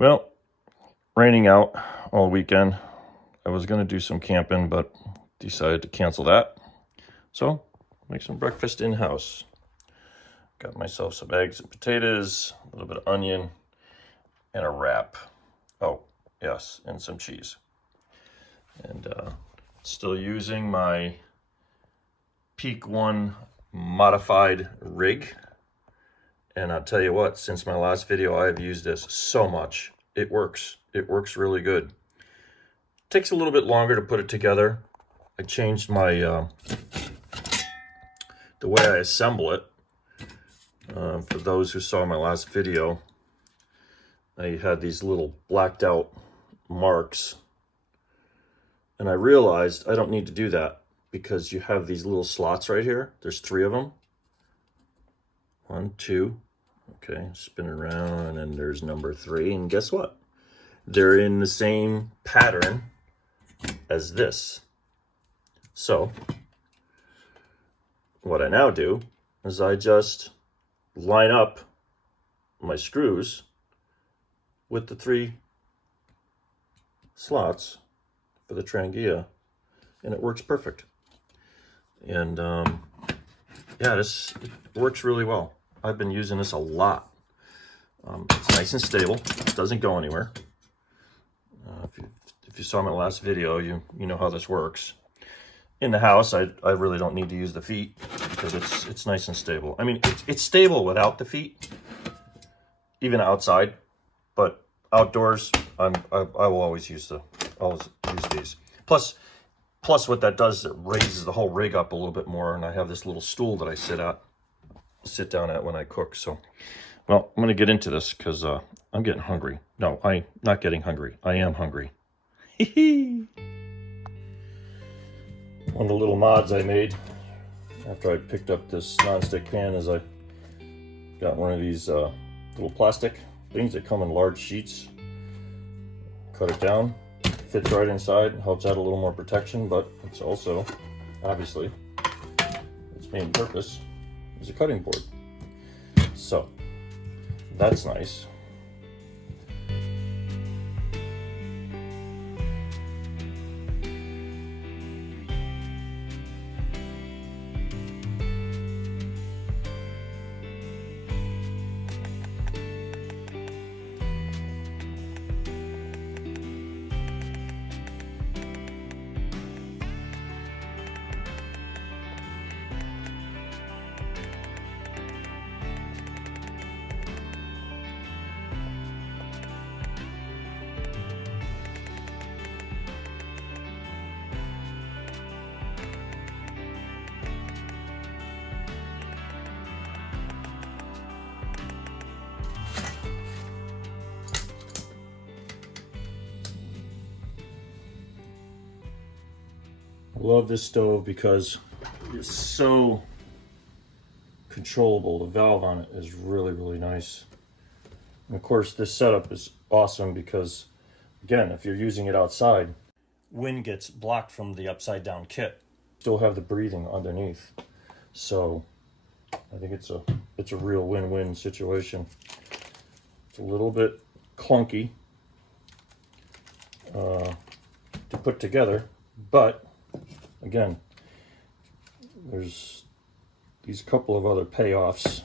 Well, raining out all weekend. I was going to do some camping, but decided to cancel that. So, make some breakfast in-house. Got myself some eggs and potatoes, a little bit of onion, and a wrap. Oh, yes, and some cheese. And still using my Peak 1 modified rig. And I'll tell you what, since my last video, I have used this so much. It works. It works really good. Takes a little bit longer to put it together. I changed my the way I assemble it. For those who saw my last video, I had these little blacked out marks. And I realized I don't need to do that because you have these little slots right here. There's 3 of them. 1, 2, okay, spin it around, and there's number 3, and guess what? They're in the same pattern as this. So, what I now do is I just line up my screws with the 3 slots for the Trangia, and it works perfect. And yeah, it works really well. I've been using this a lot. It's nice and stable. It doesn't go anywhere. If you saw my last video, you know how this works. In the house, I really don't need to use the feet because it's nice and stable. I mean, it's stable without the feet, even outside. But outdoors, I will always use these. Plus, what that does is it raises the whole rig up a little bit more, and I have this little stool that I sit down at when I cook. So, well, I'm going to get into this because I'm getting hungry. No, I'm not getting hungry. I am hungry. One of the little mods I made after I picked up this nonstick pan is I got one of these little plastic things that come in large sheets. Cut it down, fits right inside, helps add a little more protection, but it's also, obviously, its main purpose is a cutting board. So, that's nice. I love this stove because it's so controllable. The valve on it is really, really nice. And of course, this setup is awesome because, again, if you're using it outside, wind gets blocked from the upside down kit. Still have the breathing underneath. So I think it's a real win-win situation. It's a little bit clunky to put together, but again, there's these couple of other payoffs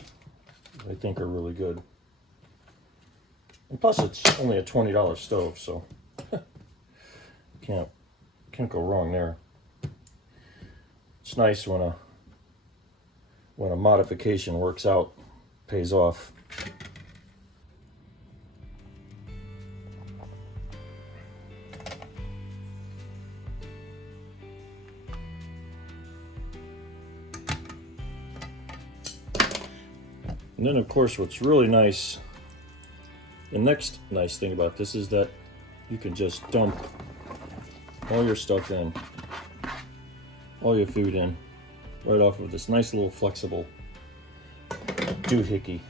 that I think are really good. And plus, it's only a $20 stove, so can't go wrong there. It's nice when a modification works out, pays off. And then, of course, what's really nice, the next nice thing about this is that you can just dump all your stuff in, all your food in, right off of this nice little flexible doohickey.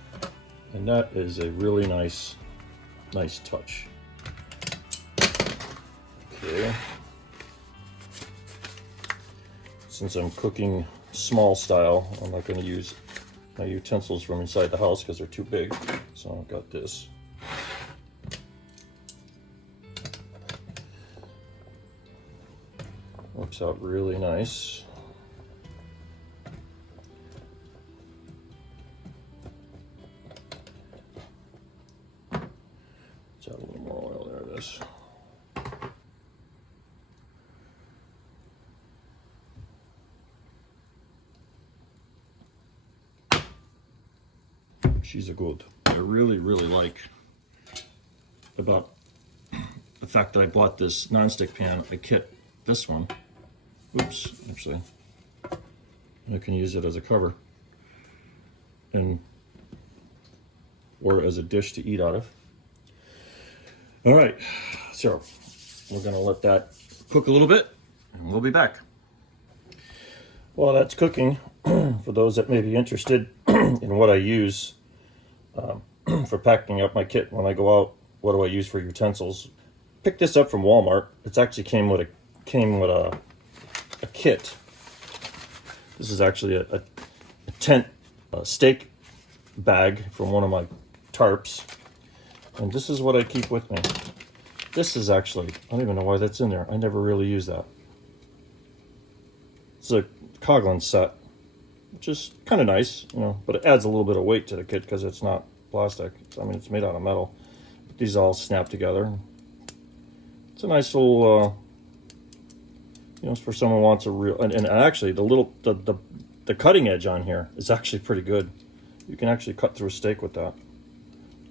And that is a really nice touch. Okay. Since I'm cooking small style, I'm not going to use my utensils from inside the house because they're too big. So I've got this. Works out really nice. Let's add a little more oil. There it is. She's a good. I really like about the fact that I bought this nonstick pan, a kit, this one. Oops, actually, I can use it as a cover and or as a dish to eat out of. All right, so we're gonna let that cook a little bit and we'll be back. While that's cooking, for those that may be interested in what I use for packing up my kit when I go out, what do I use for utensils? Picked this up from Walmart. It actually came with a kit. This is actually a tent steak bag from one of my tarps, and this is what I keep with me. This is actually, I don't even know why that's in there. I never really use that. It's a Coleman set, which is kind of nice, you know, but it adds a little bit of weight to the kit because it's not plastic. I mean, it's made out of metal. These all snap together. It's a nice little, you know, for someone who wants a real, and actually the cutting edge on here is actually pretty good. You can actually cut through a steak with that.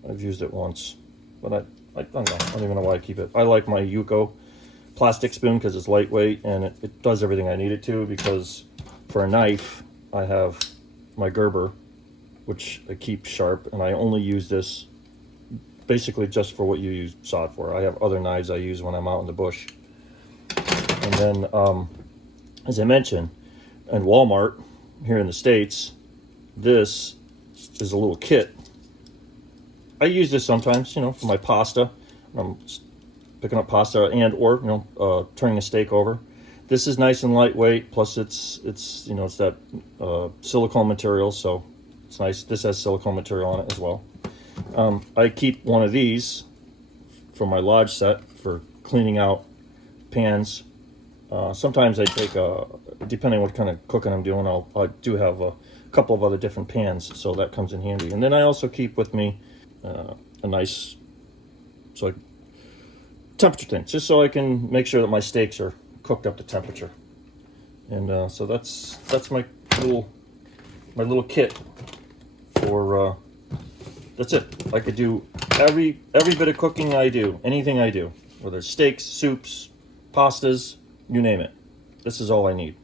I've used it once, but I don't know. I don't even know why I keep it. I like my Yuko plastic spoon because it's lightweight and it does everything I need it to, because for a knife, I have my Gerber, which I keep sharp, and I only use this basically just for what you saw it for. I have other knives I use when I'm out in the bush. And then, as I mentioned, in Walmart here in the States, this is a little kit. I use this sometimes, you know, for my pasta. I'm picking up pasta and or, you know, turning a steak over. This is nice and lightweight, plus it's you know, it's that silicone material, so it's nice. This has silicone material on it as well. I keep one of these for my Lodge set for cleaning out pans. Sometimes I take depending on what kind of cooking I'm doing, I do have a couple of other different pans, so that comes in handy. And then I also keep with me a nice temperature thing, just so I can make sure that my steaks are cooked up to temperature. And so that's my little kit for that's it. I could do every bit of cooking I do, anything I do, whether it's steaks, soups, pastas, you name it. This is all I need,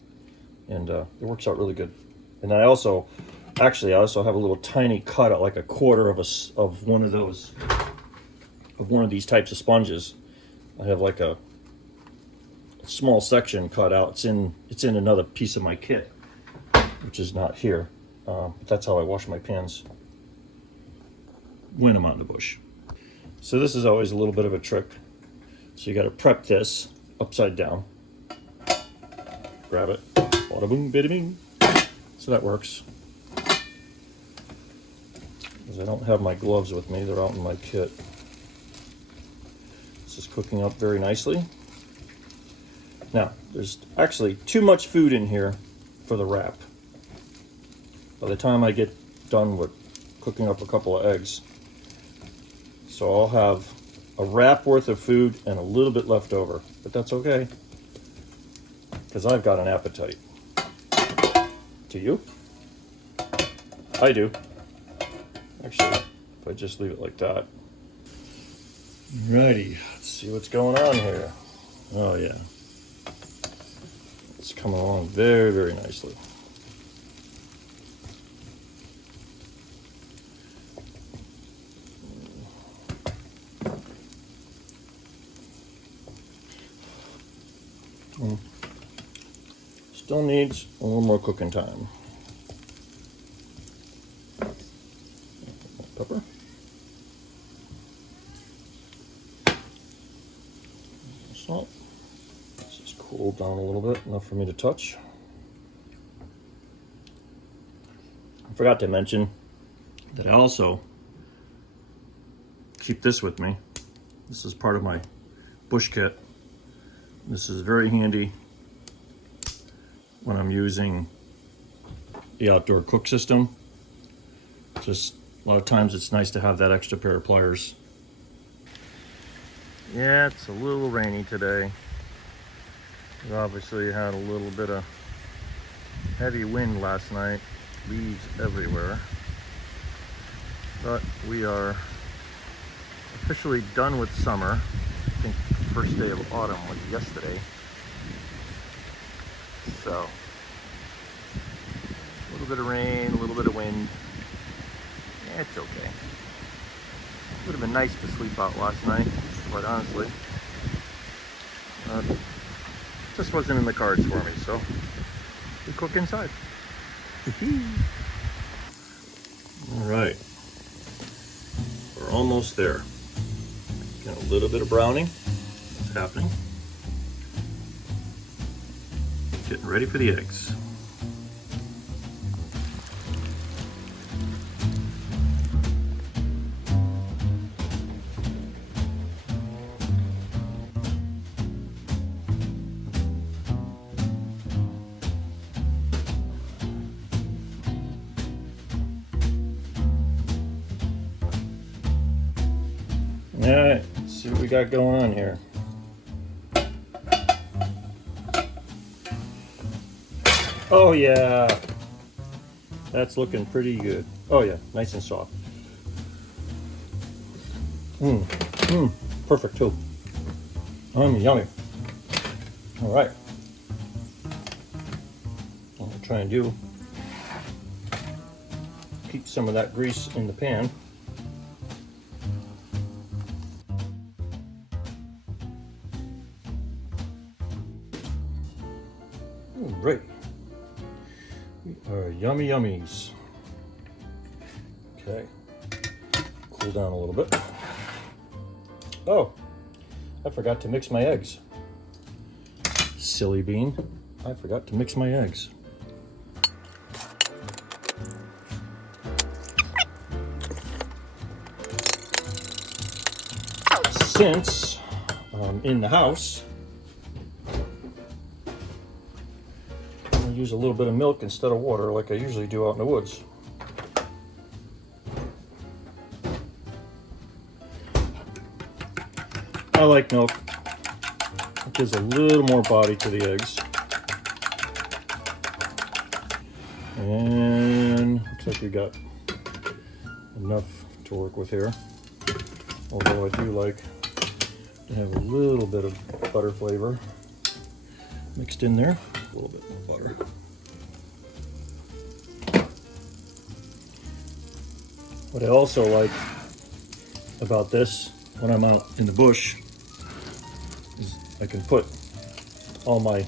and it works out really good. And I also have a little tiny cut out, like a quarter of one of these types of sponges. I have like a small section cut out. It's in another piece of my kit, which is not here. But that's how I wash my pans when I'm out in the bush. So this is always a little bit of a trick. So you got to prep this upside down. Grab it. Bada boom, bada bing. So that works. Because I don't have my gloves with me. They're out in my kit. This is cooking up very nicely. Now, there's actually too much food in here for the wrap. By the time I get done with cooking up a couple of eggs, so I'll have a wrap worth of food and a little bit left over, but that's okay, because I've got an appetite. Do you? I do. Actually, if I just leave it like that. Righty, let's see what's going on here. Oh yeah. It's coming along very, very nicely. Still needs a little more cooking time. Pepper. Salt. Let's just cool down a little bit, enough for me to touch. I forgot to mention that I also keep this with me. This is part of my bush kit. This is very handy when I'm using the outdoor cook system. Just a lot of times it's nice to have that extra pair of pliers. Yeah, it's a little rainy today. We obviously had a little bit of heavy wind last night, leaves everywhere. But we are officially done with summer. I think the first day of autumn was yesterday. So, a little bit of rain, a little bit of wind. Yeah, it's okay. Would have been nice to sleep out last night, quite honestly. Just wasn't in the cards for me, so we cook inside. All right, we're almost there. Got a little bit of browning. What's happening? Getting ready for the eggs. All right, let's see what we got going on here. Oh yeah, that's looking pretty good. Oh yeah, nice and soft. Perfect too. Yummy. All right, what I'm trying to do, keep some of that grease in the pan. All right. We are yummy yummies. Okay, cool down a little bit. Oh, I forgot to mix my eggs. Silly bean, I forgot to mix my eggs. Since I'm in the house, use a little bit of milk instead of water like I usually do out in the woods. I like milk. It gives a little more body to the eggs. And looks like we got enough to work with here. Although I do like to have a little bit of butter flavor mixed in there. A little bit more butter. What I also like about this when I'm out in the bush is I can put all my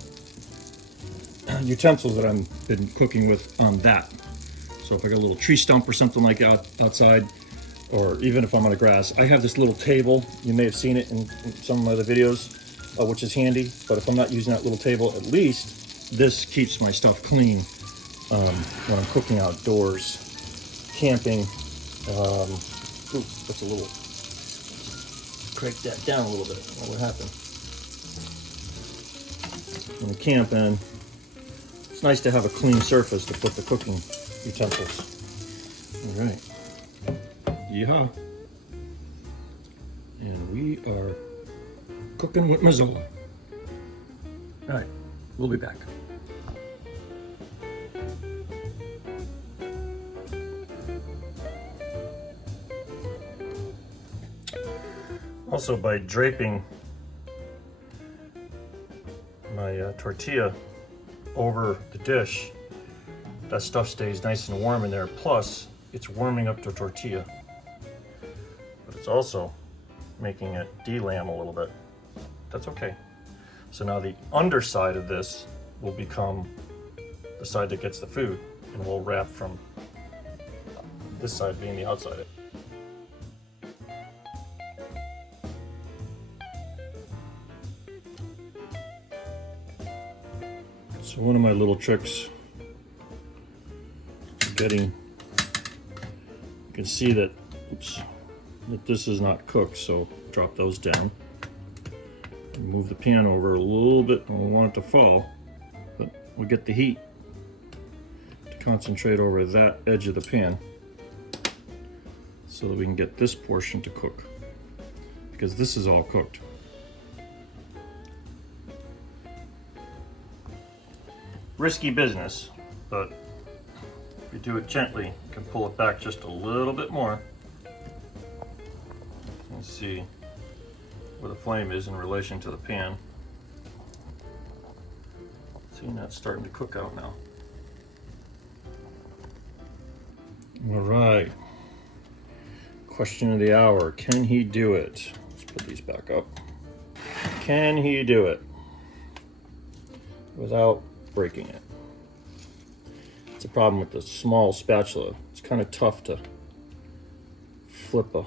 utensils that I've been cooking with on that. So if I got a little tree stump or something like that outside, or even if I'm on the grass, I have this little table. You may have seen it in some of my other videos, which is handy. But if I'm not using that little table, at least this keeps my stuff clean when I'm cooking outdoors, camping. Ooh, that's a little, crank that down a little bit. What happened? When I'm camping, it's nice to have a clean surface to put the cooking utensils. All right. Yeehaw. And we are cooking with Mazola. All right, we'll be back. Also, by draping my tortilla over the dish, that stuff stays nice and warm in there. Plus, it's warming up the tortilla. But it's also making it delam a little bit. That's okay. So now the underside of this will become the side that gets the food, and we'll wrap from this side being the outside. So one of my little tricks, getting, you can see that, oops, that this is not cooked, so drop those down. Move the pan over a little bit, I don't want it to fall, but we'll get the heat to concentrate over that edge of the pan so that we can get this portion to cook, because this is all cooked. Risky business, but if you do it gently, you can pull it back just a little bit more. And see where the flame is in relation to the pan. Seeing that's starting to cook out now. All right. Question of the hour, can he do it? Let's put these back up. Can he do it without breaking it? It's a problem with the small spatula. It's kind of tough to flip a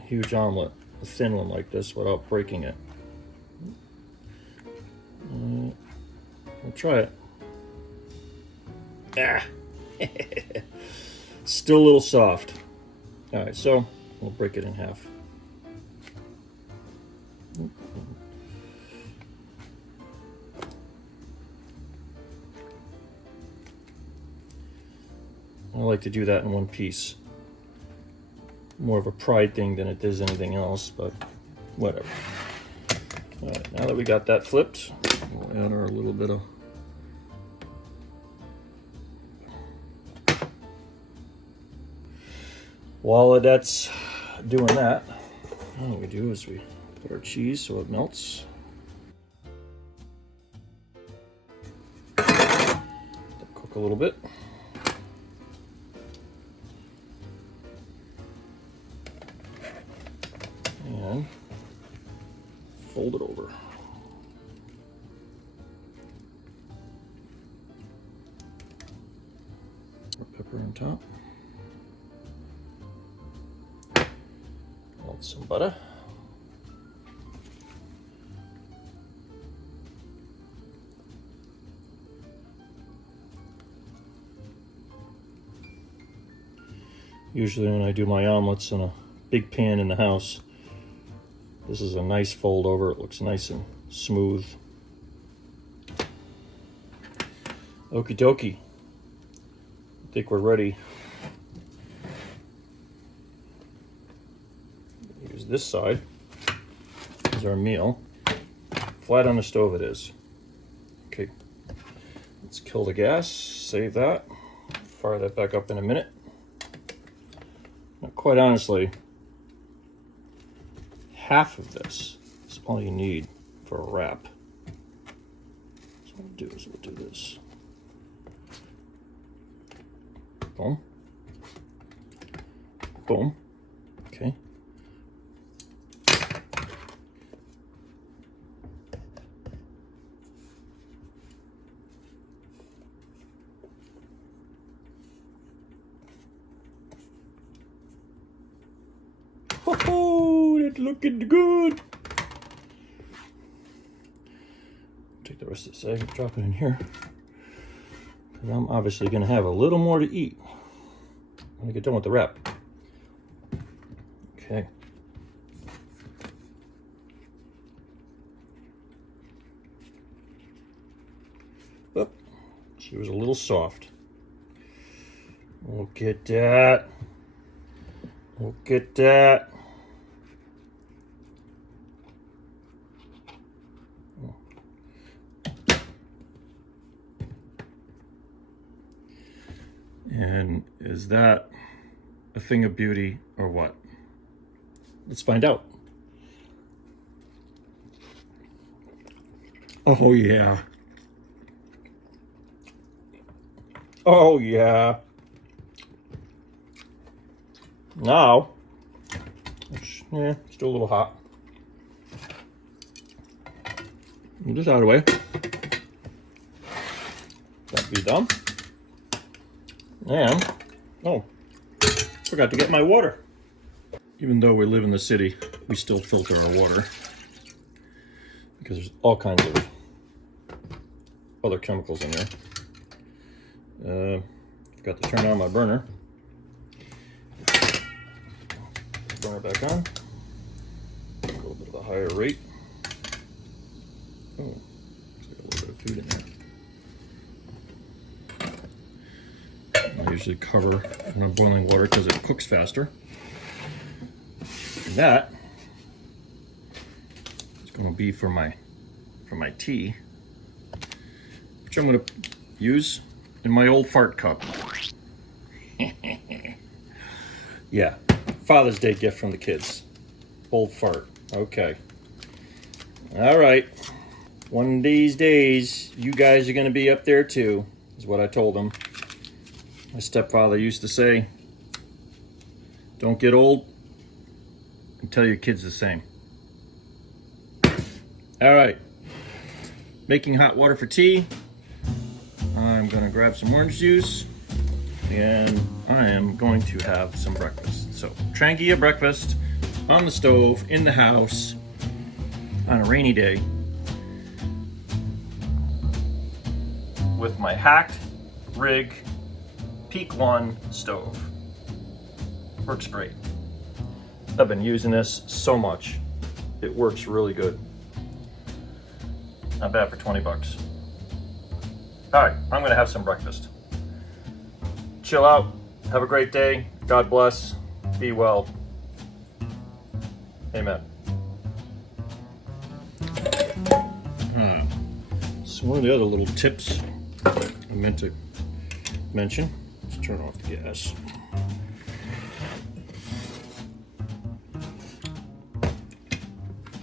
huge omelet, a thin one like this, without breaking it. We'll try it. Ah, still a little soft. All right, so we'll break it in half. I like to do that in one piece. More of a pride thing than it is anything else, but whatever. All right, now that we got that flipped, we'll add our little bit of while that's doing that, what we do is we put our cheese so it melts. Let it cook a little bit. And fold it over. Pepper on top. Melt some butter. Usually when I do my omelets in a big pan in the house, this is a nice fold over. It looks nice and smooth. Okie dokie. I think we're ready. Use this side as our meal. Flat on the stove it is. Okay, let's kill the gas, save that, fire that back up in a minute. Now, quite honestly, half of this is all you need for a wrap. So what we'll do is we'll do this. Boom. Boom. Okay. Oh, that's looking good. Take the rest of this egg, drop it in here. Because I'm obviously going to have a little more to eat when I get done with the wrap. Okay. Oh, she was a little soft. Look at that. Look at that. And is that a thing of beauty or what? Let's find out. Oh yeah. Oh yeah. Now, yeah, still a little hot. Get this out of the way. That be done. And, oh, forgot to get my water. Even though we live in the city, we still filter our water because there's all kinds of other chemicals in there. Forgot to turn on my burner. Burner back on. A little bit of a higher rate. Oh, looks like a little bit of food in there. I usually cover in boiling water because it cooks faster. And that is going to be for my tea, which I'm going to use in my old fart cup. Yeah, Father's Day gift from the kids. Old fart. Okay. All right. One of these days, you guys are going to be up there too, is what I told them. My stepfather used to say, don't get old and tell your kids the same. All right. Making hot water for tea. I'm going to grab some orange juice and I am going to have some breakfast. So, Trangia breakfast on the stove in the house on a rainy day with my hacked rig Peak 1 stove. Works great. I've been using this so much. It works really good. Not bad for 20 bucks. All right, I'm gonna have some breakfast. Chill out, have a great day. God bless, be well. Amen. So one of the other little tips I meant to mention, let's turn off the gas.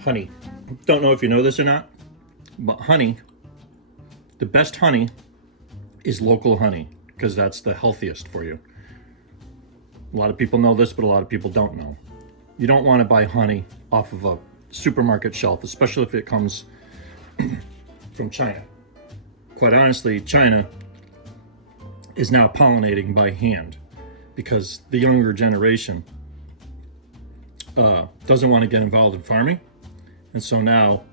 Honey. Don't know if you know this or not, but honey, the best honey is local honey because that's the healthiest for you. A lot of people know this, but a lot of people don't know. You don't want to buy honey off of a supermarket shelf, especially if it comes from China. Quite honestly, China is now pollinating by hand because the younger generation doesn't want to get involved in farming. And so now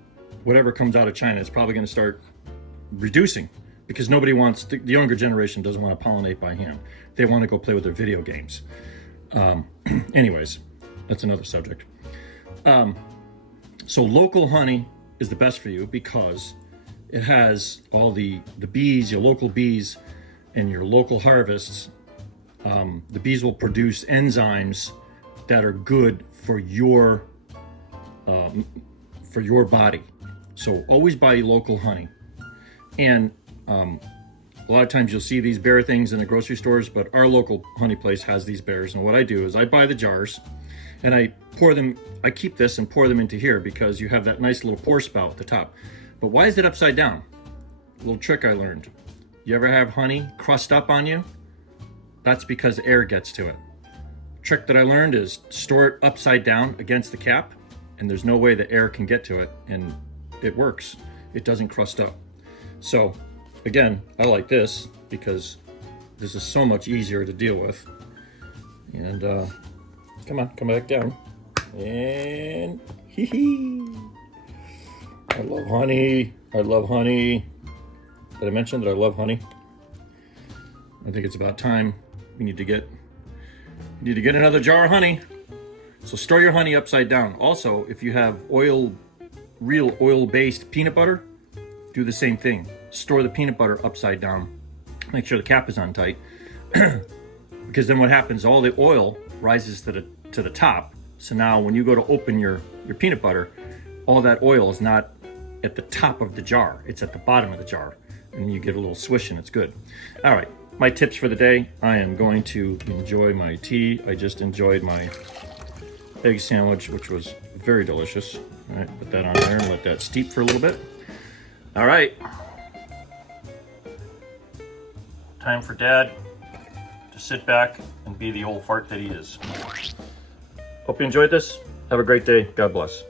whatever comes out of China is probably going to start reducing because nobody wants, the younger generation doesn't want to pollinate by hand. They want to go play with their video games. Anyways, that's another subject. So local honey is the best for you because it has all the bees, your local bees, and your local harvests. The bees will produce enzymes that are good for your body. So always buy local honey. And a lot of times you'll see these bear things in the grocery stores, but our local honey place has these bears. And what I do is I buy the jars and I pour them, I keep this and pour them into here because you have that nice little pour spout at the top. But why is it upside down? A little trick I learned. You ever have honey crust up on you? That's because air gets to it. Trick that I learned is store it upside down against the cap, and there's no way the air can get to it, and it works. It doesn't crust up. So again, I like this because this is so much easier to deal with. And come on, come back down. And hee hee. I love honey. I love honey. Did I mention that I love honey? I think it's about time we need to get another jar of honey. So store your honey upside down. Also, if you have real oil-based peanut butter, do the same thing. Store the peanut butter upside down. Make sure the cap is on tight. Because then what happens, all the oil rises to the top. So now when you go to open your peanut butter, all that oil is not at the top of the jar. It's at the bottom of the jar. And you get a little swish and it's good. All right, my tips for the day. I am going to enjoy my tea. I just enjoyed my egg sandwich, which was very delicious. All right, put that on there and let that steep for a little bit. All right. Time for Dad to sit back and be the old fart that he is. Hope you enjoyed this. Have a great day. God bless.